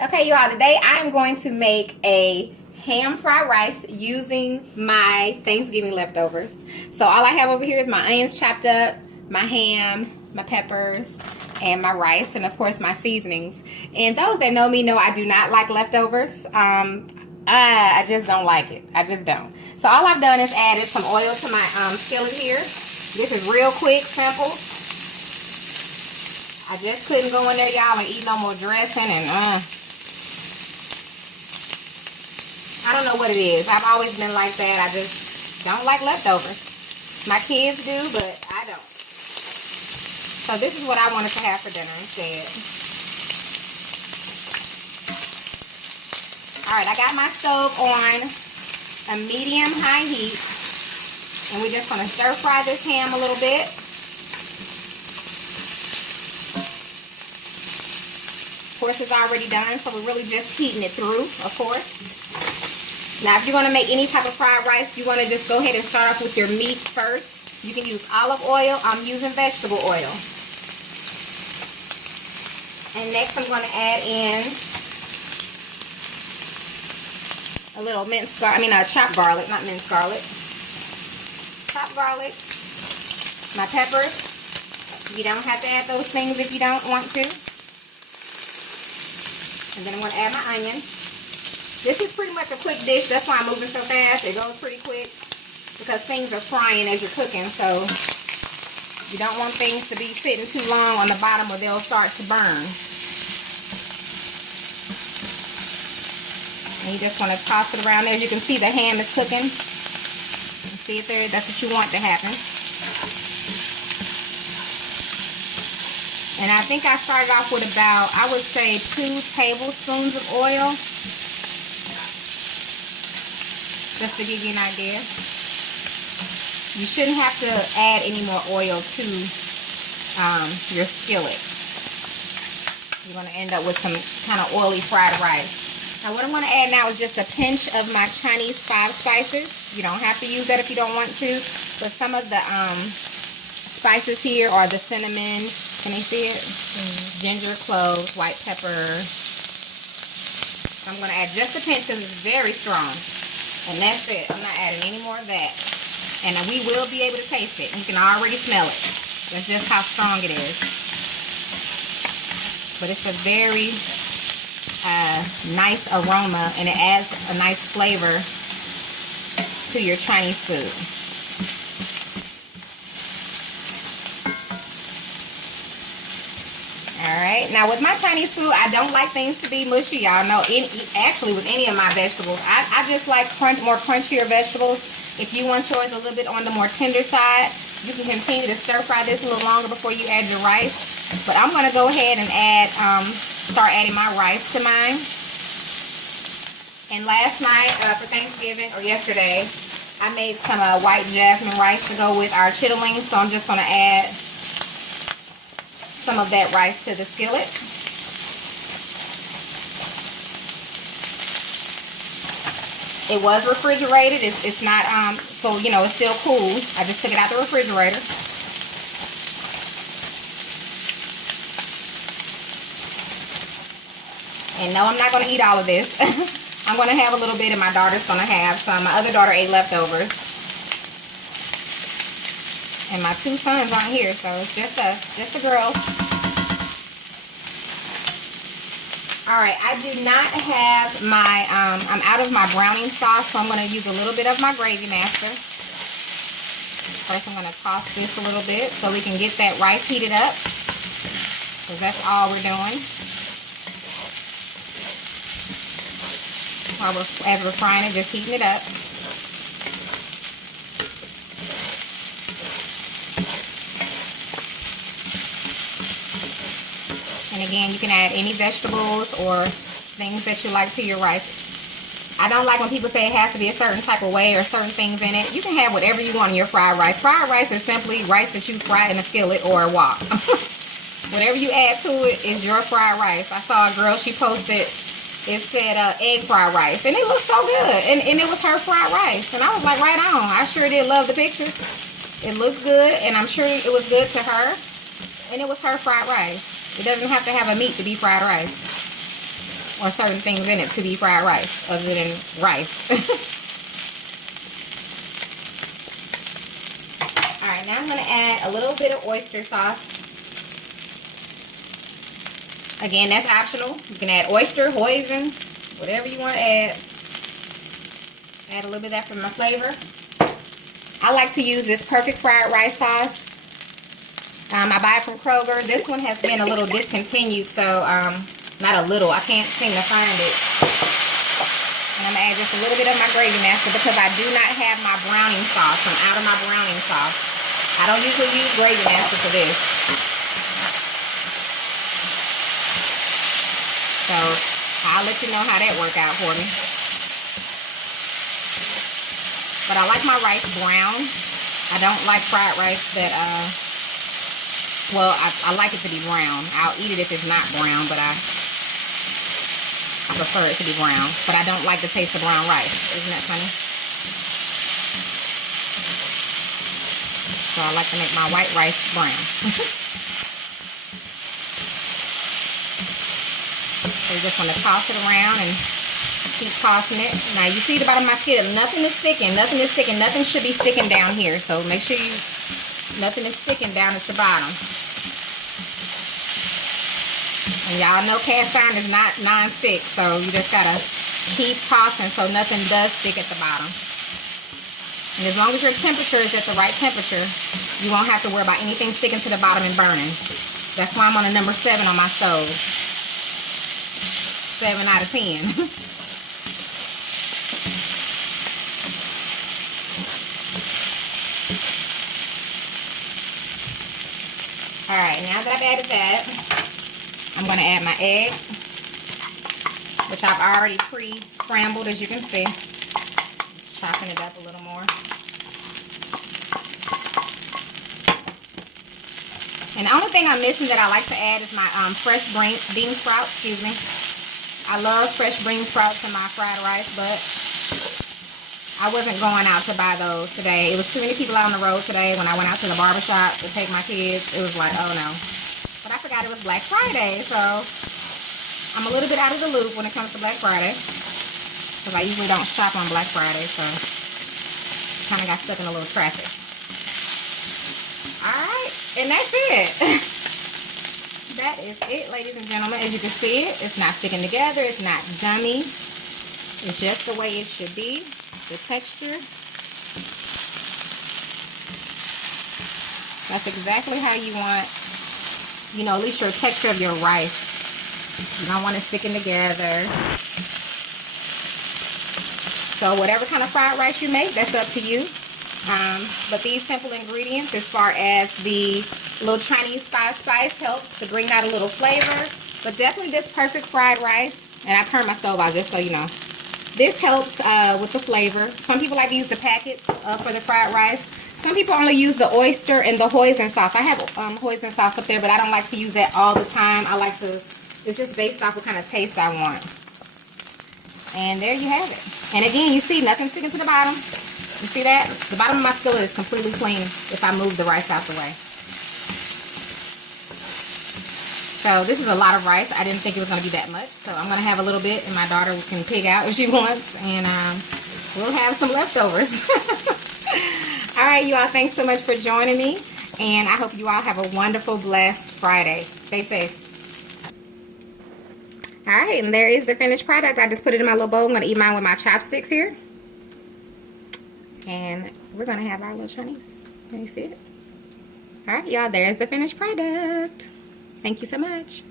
Okay, you all, today I am going to make a ham fried rice using my Thanksgiving leftovers. So all I have over here is my onions chopped up, my ham, my peppers, and my rice, and of course my seasonings. And those that know me know I do not like leftovers. I just don't like it. I just don't. So all I've done is added some oil to my skillet here. This is real quick, simple. I just couldn't go in there, y'all, and eat no more dressing and I don't know what it is. I've always been like that. I just don't like leftovers. My kids do, but I don't. So this is what I wanted to have for dinner instead. Alright, I got my stove on a medium-high heat. And we're just going to stir fry this ham a little bit. Of course, it's already done, so we're really just heating it through, of course. Now, if you're going to make any type of fried rice, you want to just go ahead and start off with your meat first. You can use olive oil. I'm using vegetable oil. And next, I'm going to add in a little chopped garlic, not minced garlic. Chopped garlic. My peppers. You don't have to add those things if you don't want to. And then I'm going to add my onion. This is pretty much a quick dish. That's why I'm moving so fast. It goes pretty quick because things are frying as you're cooking. So you don't want things to be sitting too long on the bottom or they'll start to burn. And you just want to toss it around there. As you can see, the ham is cooking. You see it there? That's what you want to happen. And I think I started off with about, I would say, 2 tablespoons of oil. Just to give you an idea. You shouldn't have to add any more oil to your skillet. You're going to end up with some kind of oily fried rice. Now what I'm going to add now is just a pinch of my Chinese 5 spices. You don't have to use that if you don't want to. But some of the spices here are the cinnamon. Can you see it? Ginger, cloves, white pepper. I'm going to add just a pinch because it's very strong. And that's it. I'm not adding any more of that. And we will be able to taste it. You can already smell it. That's just how strong it is. But it's a very nice aroma. And it adds a nice flavor to your Chinese food. Alright, now with my Chinese food, I don't like things to be mushy. Y'all know, actually with any of my vegetables, I just like more crunchier vegetables. If you want yours a little bit on the more tender side, you can continue to stir fry this a little longer before you add your rice. But I'm going to go ahead and start adding my rice to mine. And last night, for Thanksgiving, or yesterday, I made some white jasmine rice to go with our chitlins. So I'm just going to add some of that rice to the skillet. It was refrigerated. It's not so you know it's still cool. I just took it out the refrigerator. And no, I'm not going to eat all of this. I'm going to have a little bit, and my daughter's going to have some. My other daughter ate leftovers. And my 2 sons aren't here, so it's just the girls. Alright, I do not have my, I'm out of my browning sauce, so I'm going to use a little bit of my Gravy Master. First, I'm going to toss this a little bit so we can get that rice heated up. Because that's all we're doing. As we're frying it, just heating it up. And again, you can add any vegetables or things that you like to your rice. I don't like when people say it has to be a certain type of way or certain things in it. You can have whatever you want in your fried rice. Fried rice is simply rice that you fry in a skillet or a wok. Whatever you add to it is your fried rice. I saw a girl, she posted, it said egg fried rice. And it looked so good. And it was her fried rice. And I was like, right on. I sure did love the picture. It looked good. And I'm sure it was good to her. And it was her fried rice. It doesn't have to have a meat to be fried rice. or certain things in it to be fried rice other than rice. Alright, now I'm going to add a little bit of oyster sauce. Again, that's optional. You can add oyster, hoisin, whatever you want to add. Add a little bit of that for my flavor. I like to use this Perfect Fried Rice sauce. I buy it from Kroger. This one has been a little discontinued, so not a little. I can't seem to find it. And I'm going to add just a little bit of my gravy master because I do not have my browning sauce. I'm out of my browning sauce. I don't usually use gravy master for this. So I'll let you know how that worked out for me. But I like my rice brown. I don't like fried rice that, well, I like it to be brown. I'll eat it if it's not brown, but I prefer it to be brown. But I don't like the taste of brown rice. Isn't that funny? So I like to make my white rice brown. So you just want to toss it around and keep tossing it. Now you see the bottom of my skillet, nothing is sticking, nothing is sticking, nothing should be sticking down here. So make sure nothing is sticking down at the bottom. And y'all know cast iron is not non-stick, so you just gotta keep tossing so nothing does stick at the bottom. And as long as your temperature is at the right temperature, you won't have to worry about anything sticking to the bottom and burning. That's why I'm on a number 7 on my stove. 7 out of 10. Alright, now that I've added that, I'm going to add my egg, which I've already pre-scrambled, as you can see. Just chopping it up a little more. And the only thing I'm missing that I like to add is my fresh bean sprouts, excuse me. I love fresh bean sprouts in my fried rice, but I wasn't going out to buy those today. It was too many people out on the road today. When I went out to the barbershop to take my kids, it was like, oh no. But I forgot it was Black Friday, so I'm a little bit out of the loop when it comes to Black Friday. Because I usually don't shop on Black Friday, so kind of got stuck in a little traffic. Alright, and that's it. That is it, ladies and gentlemen. As you can see, it's not sticking together. It's not gummy. It's just the way it should be. The texture. That's exactly how you want, you know, at least your texture of your rice. You don't want it sticking together. So whatever kind of fried rice you make, that's up to you. But these simple ingredients, as far as the little Chinese spice helps to bring out a little flavor. But definitely this Perfect Fried Rice, and I turned my stove out just so you know. This helps with the flavor. Some people like to use the packets for the fried rice. Some people only use the oyster and the hoisin sauce. I have hoisin sauce up there, but I don't like to use that all the time. I like to, it's just based off what kind of taste I want. And there you have it. And again, you see nothing sticking to the bottom. You see that? The bottom of my skillet is completely clean if I move the rice out the way. So this is a lot of rice. I didn't think it was going to be that much. So I'm going to have a little bit and my daughter can pig out if she wants. And we'll have some leftovers. Alright, you all. Thanks so much for joining me. And I hope you all have a wonderful, blessed Friday. Stay safe. Alright, and there is the finished product. I just put it in my little bowl. I'm going to eat mine with my chopsticks here. And we're going to have our little Chinese. Can you see it? Alright, y'all. There's the finished product. Thank you so much.